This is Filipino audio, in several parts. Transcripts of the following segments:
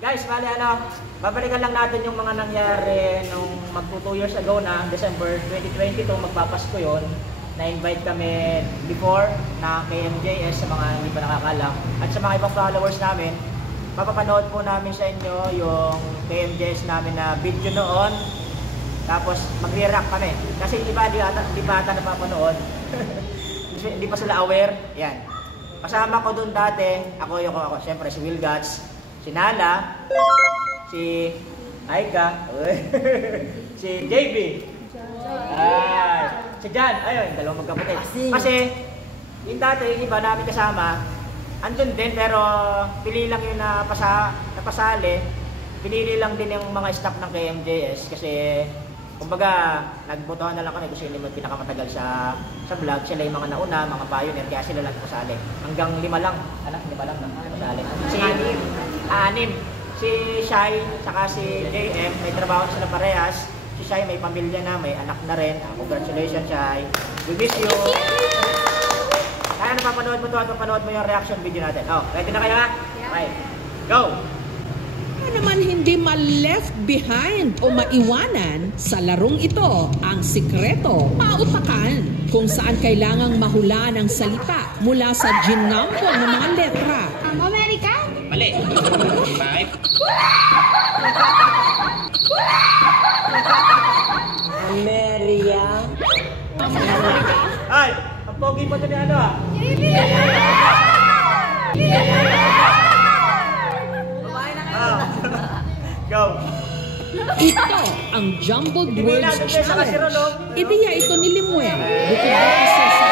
Guys, bali babalikan lang natin yung mga nangyari nung magpo 2 years ago na December 2022, magpapasko yon. Na-invite kami before na KMJS sa mga hindi pa nakakalam. At sa mga ibang followers namin, mapapanood po namin sa inyo yung KMJS namin na video noon. Tapos magre-react kami. Kasi di ba ata napapanood. Hindi pa sila aware. Yan. Kasama ko doon dati, ako, siyempre si Will Guts, si Nala, si Aika, si JB, si Jan, ayun, dalawang magkapatid. Kasi, yung dati, yung iba namin kasama, andun din, pero pili lang yung napasali, pinili lang din yung mga staff ng KMJS, kasi, kumbaga, nagbotohan na lang kami kung sino yung pinakamatagal sa vlog, sila yung mga nauna, mga pioneer, kaya sila lang pasali. Hanggang 5 lang, 5 lang pasali. Anim. Si Shai, saka si JM, may trabaho sila parehas. Si Shai may pamilya na, may anak na rin. Congratulations, Shai. We miss you. Kaya napapanood mo to at mapanood mo yung reaction video natin. Oh, ready na kaya? Okay. Go! Naman hindi ma-left behind o maiwanan sa larong ito ang sikreto, pautakan kung saan kailangang mahula ng salita mula sa ginampo ng mga letra. America? Mali. 5. Ameria. Ay, ang pogi pa ito ni ano ah. Go! Ito ang jumbled words challenge. Ideya ito ni Limuel. Bukod pa kasi sa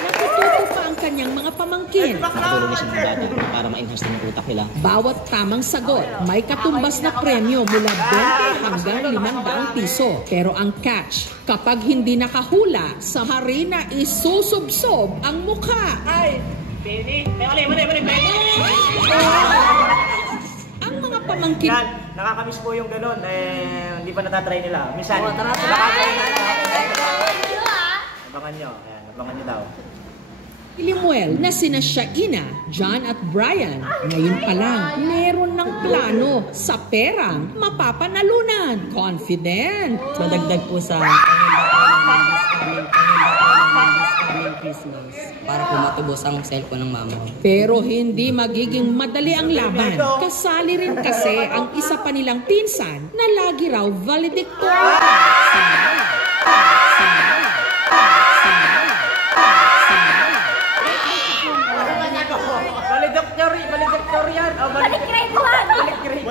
natututo pa ang kanyang mga pamangkin. Nakatulong na siya ng dati para ma-enhance din yung utak nila. Bawat tamang sagot, may katumbas na premyo mula 20 hanggang 500 piso. Pero ang catch, kapag hindi nakahula, sa harina isusubsob ang mukha. Ay! Pini! Mali! Ang mga pamangkin... Yan, nakakamiss po yung ganun. Hindi pa natatry nila. Minsan, abangan nyo. Ayan, abangan nyo daw. Limuel na sina Shaina, John at Brian. Ngayon pa lang, meron ng plano sa perang mapapanalunan. Confident. Madagdag po sa Christmas para po matubos ang cellphone ng mama. Pero hindi magiging madali ang laban. Kasali rin kasi ang isa pa nilang pinsan na lagi raw valedictorian. Valedictorian! Balik grade 1! Balik grade 1!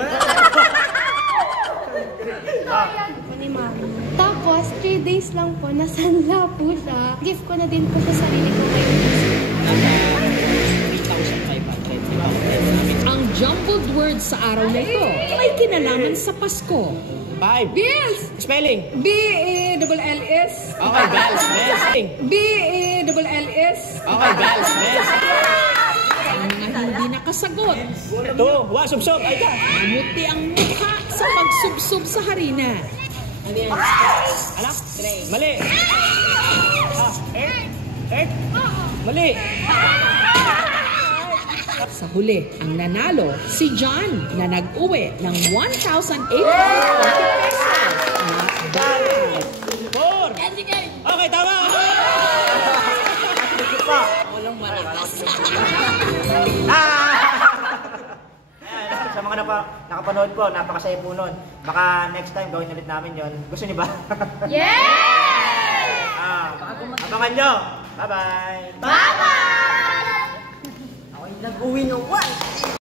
Ni Mami. Tapos, 3 days lang po, nasanla po siya. Gift ko na din po sa sarili ko ngayon. 3,500. Ang jumbled words sa araw na ito may kinalaman sa Pasko. 5. Bills! Spelling! B-E-L-L-S. Okay, bells. Spelling! B-E-L-L-S. Okay, bells. Ang mga hindi nakasagot. 2. Subsob. Ay ka! Mamuti ang mukha sa pagsubsob sa harina. Anak? Mali! Mali! Sa huli, ang nanalo, si John na nag-uwi ng 1,840 pesos. Not bad. 4! Okay, tama! Walang malakas. Sa mga nakapanood po, napakasaya po nun. Baka next time gawin ulit namin yon. Gusto niyo ba? Yeah! Abangan nyo! Bye-bye! Bye-bye! Ako yung nag-uwi ng 1.